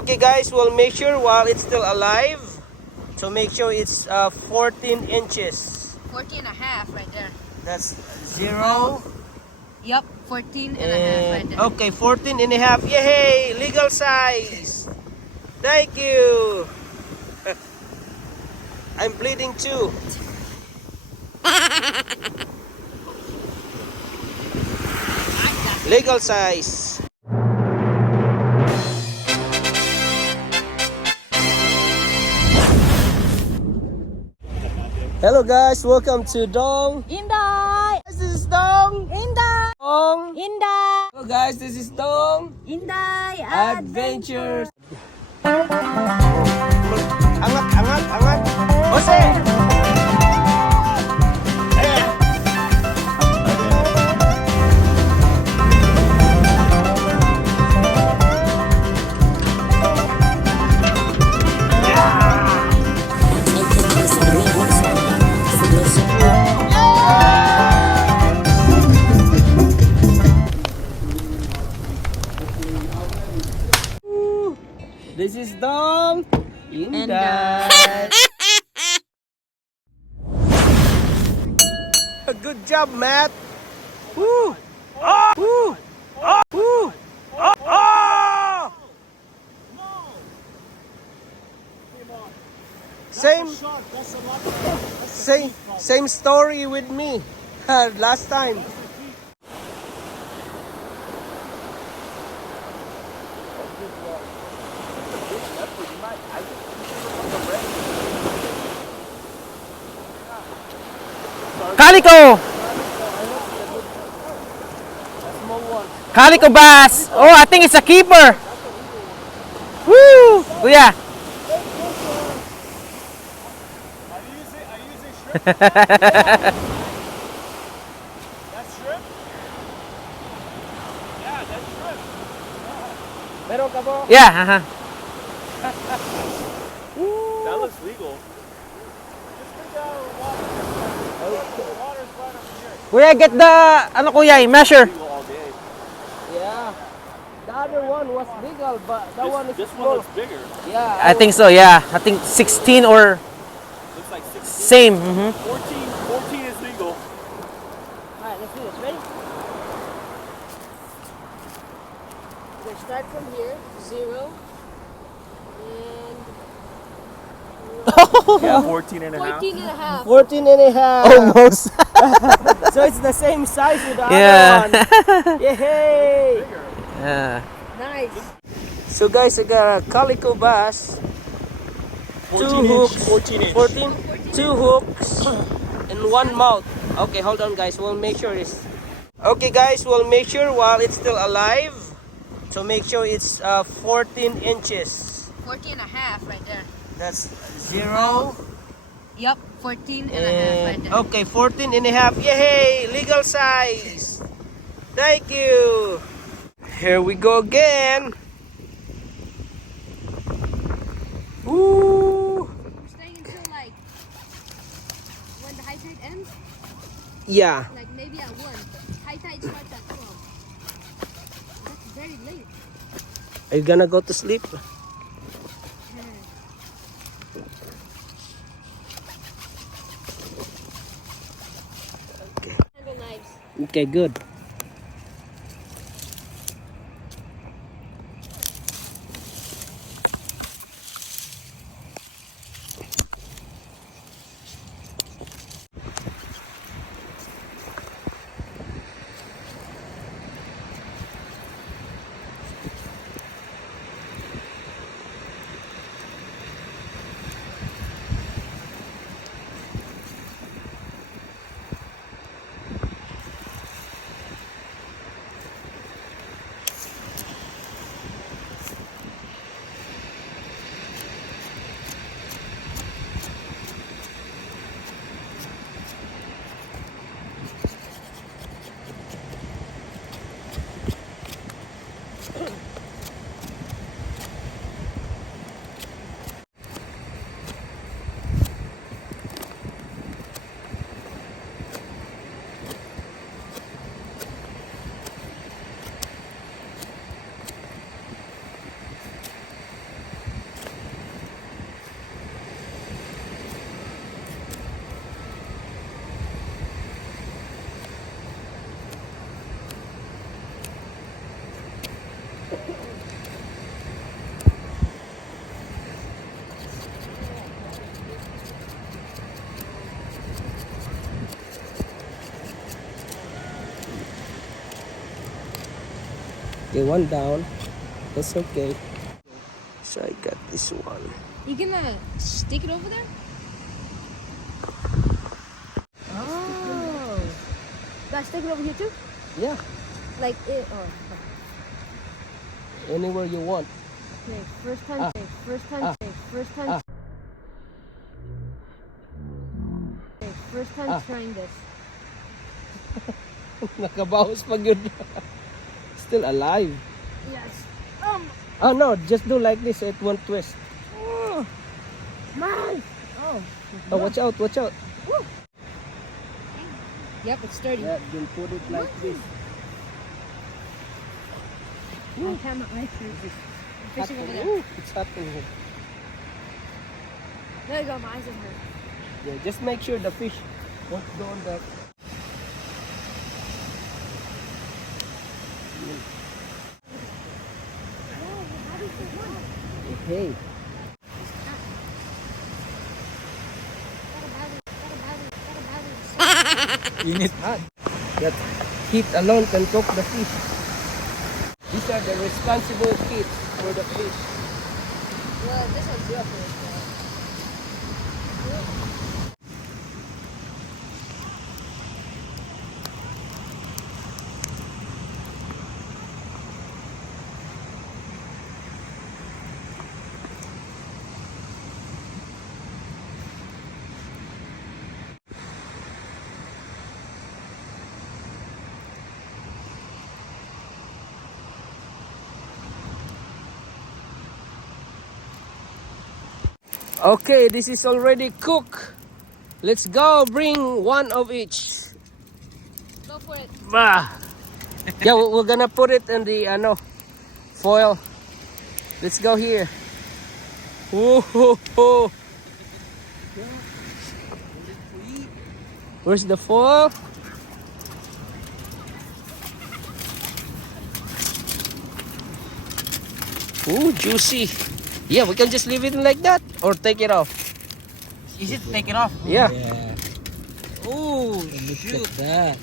Okay guys, we'll make sure while it's still alive. So make sure it's 14 inches. 14 and a half right there. That's 0. Yep, 14 and a half right there. Okay, 14 and a half. Yay! Legal size. Thank you. I'm bleeding too. Legal size. Hello guys, welcome to Dong. Inday! This is Dong. Inday! Dong. Inday! Hello guys, this is Dong. Inday Adventures. Angat, angat, angat. Jose. This is Dong. Inday. Good job, Matt. Woo! Oh! Woo! Oh! Woo! Oh! Oh! Same story with me last time. Calico! Calico bass! Oh, I think it's a keeper! Woo! Kuya! That's shrimp? Yeah, that's shrimp. Meron ka po? Yeah, That looks legal. Just put down the water. The water's right up here. Kuya, get the, ano kuya, measure. Legal all day. Yeah. The other one was legal, but that one is This small. one looks bigger. Yeah. I think so, yeah. I think 16 or Looks like 16. same. 14 is legal. Alright, let's do this. Ready? We're gonna start from here, 0. And Yeah, 14 and a half. 14 and a half. 14 and a half. Almost. So it's the same size with the Yeah. other one. Yay! Yeah. Nice. So guys, I got a calico bass. 14 inch. 14 inch. 14, 2 hooks, and 1 mouth. Okay, hold on guys, we'll make sure it's... Okay guys, we'll make sure while it's still alive. So make sure it's 14 inches. 14 and a half right there. That's 0. Yep, 14 and a half right there. Okay, 14 and a half. Yay! Legal size. Thank you. Here we go again. Woo! We're staying until like when the high tide ends, Yeah. like maybe at 1. High tide starts at 12. That's very late. Are you gonna go to sleep? Handle knives. Okay, good. Okay, one down. That's okay. So I got this one. You gonna stick it over there? Oh. Gotta stick it over here too? Yeah, Like it. Oh. anywhere you want. Okay. First time. Okay. First time. Okay. First time. Okay. First time trying this. Nakabawas pa good. Still alive. Yes. Oh no, just do like this. It won't twist. Man. Oh. Oh, watch out, watch out. Yep, it's sturdy. Yeah, then put it like this. On camera, right? Fishing over there. Ooh, it's hot in here. There you go. My eyes are hurt. Yeah, just make sure the fish won't go on that. Hey. Init. Hot. That heat alone can cook the fish. These are the responsible kids for the fish. Well, this one's your first. Okay, this is already cooked. Let's go. Bring one of each. Go for it. Bah. Yeah, we're gonna put it in the foil. Let's go here. Whoa. Where's the foil? Ooh, juicy. Yeah, we can just leave it like that or take it off. Easy to take it off. Yeah. Oh, shoot. That.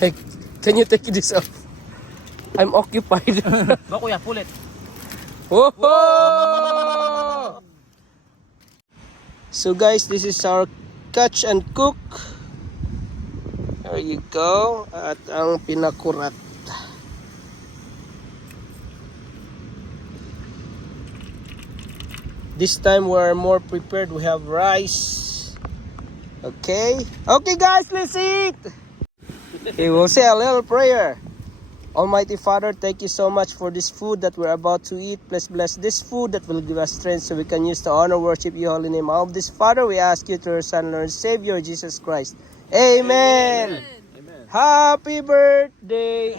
Hey, can you take this off? I'm occupied. Go kuya, pull it. Whoa! So guys, this is our catch and cook. There you go. At ang pinakurat. This time we're more prepared. We have rice. Okay. Okay guys, let's eat. Okay, we'll say a little prayer. Almighty Father, thank you so much for this food that we're about to eat. Please bless this food that will give us strength so we can use to honor, worship you, holy name of this Father. We ask you through your Son, Lord, Savior, Jesus Christ. Amen. Happy birthday.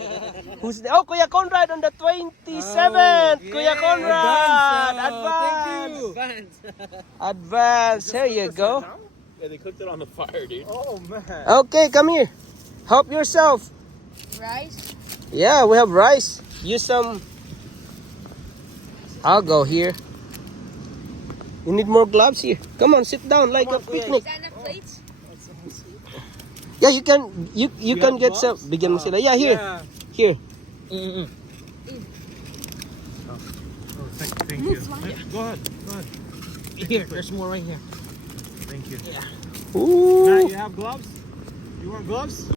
Who's the, oh, Kuya Conrad on the 27th. Kuya Conrad. Advance. Advance. Here you go. Yeah, they cooked it on the fire, dude. Oh, man. Okay, come here. Help yourself. Rice. Yeah, we have rice. Use some. I'll go here. You need more gloves here. Come on, sit down like a picnic. Is that enough plates? Yeah, you can can get some. Bigyan mo sila. Yeah, here. Here. Thank you. Go ahead. Here, there's more right here. Thank you. Now Ooh. you have gloves? You want gloves?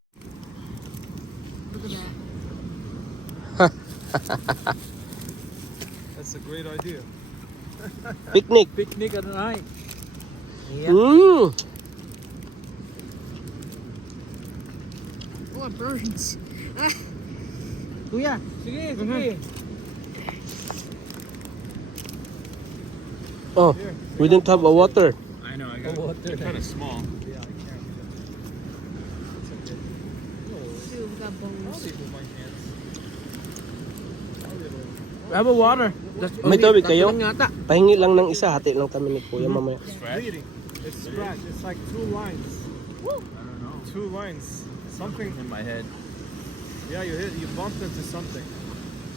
That's a great idea. Picnic. Picnic at night. Mm. Oh, it burns. Kuya, sige. Oh, we didn't have a water. I know, I got water. Kind of small. Dude, we got bones. Have a water. May tubig kayo? Tatlo lang yata. Pahingi lang ng isa. Hati lang kami ni Kuya mamaya. It's bleeding. It's scratched. It's like 2 lines. I don't know. 2 lines. Something in my head. Yeah, you bumped into something.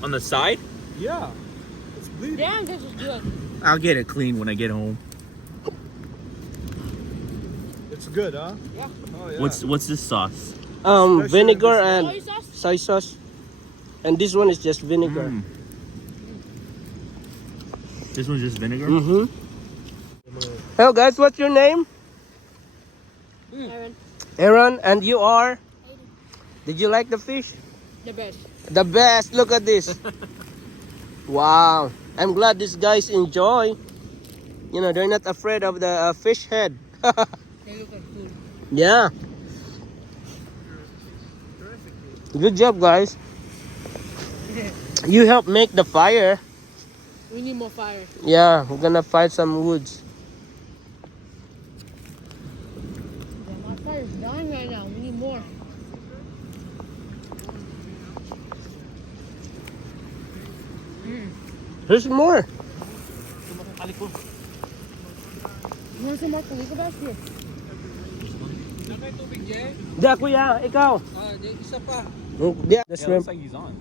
On the side? Yeah. It's bleeding. Damn, this is good. I'll get it clean when I get home. It's good, huh? Yeah. Oh, yeah. What's this sauce? Vinegar and Soy sauce? soy sauce. And this one is just vinegar. Mm. This one's just vinegar? Mm-hmm. Hello guys, what's your name? Aaron, Aaron, and you are? Did you like the fish? the best. The best. Look at this. Wow. I'm glad these guys enjoy. You know, they're not afraid of the fish head. They look like food. Yeah. Good job, guys. You helped make the fire. We need more fire. Yeah, we're gonna find some woods. Yeah, my fire's dying right now. We need more. There's more. You want some more Kaliko basket? Da, kuya, ikaw. Isa pa. Yeah, the Yeah, shrimp. looks like he's on.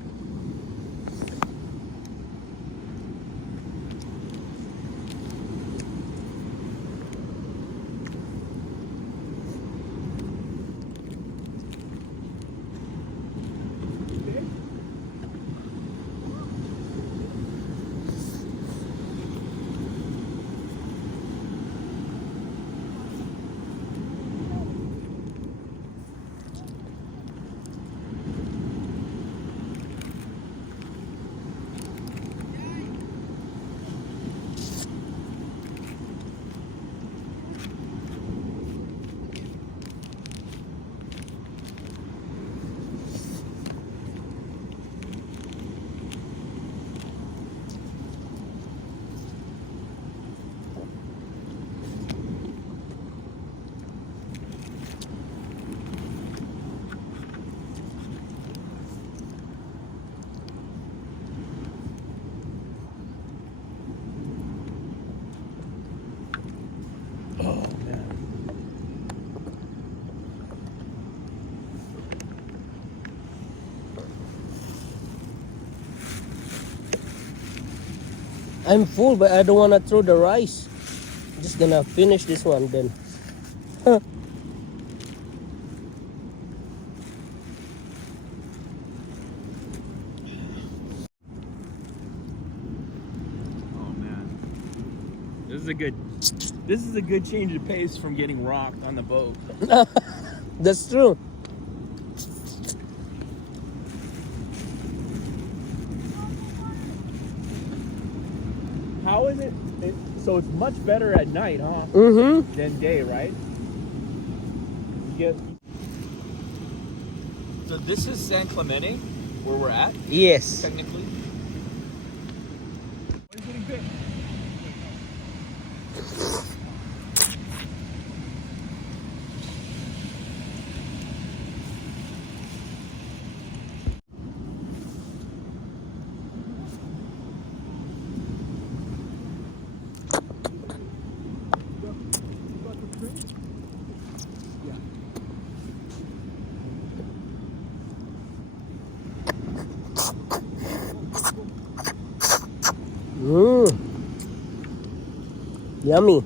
I'm full, but I don't wanna throw the rice. Just gonna finish this one then. Oh man. This is a good change of pace from getting rocked on the boat. That's true. How is it? So it's much better at night, huh? Mm-hmm. Than day, right? You get. So this is San Clemente, where we're at, Yes. technically. Where's getting bit? Yummy.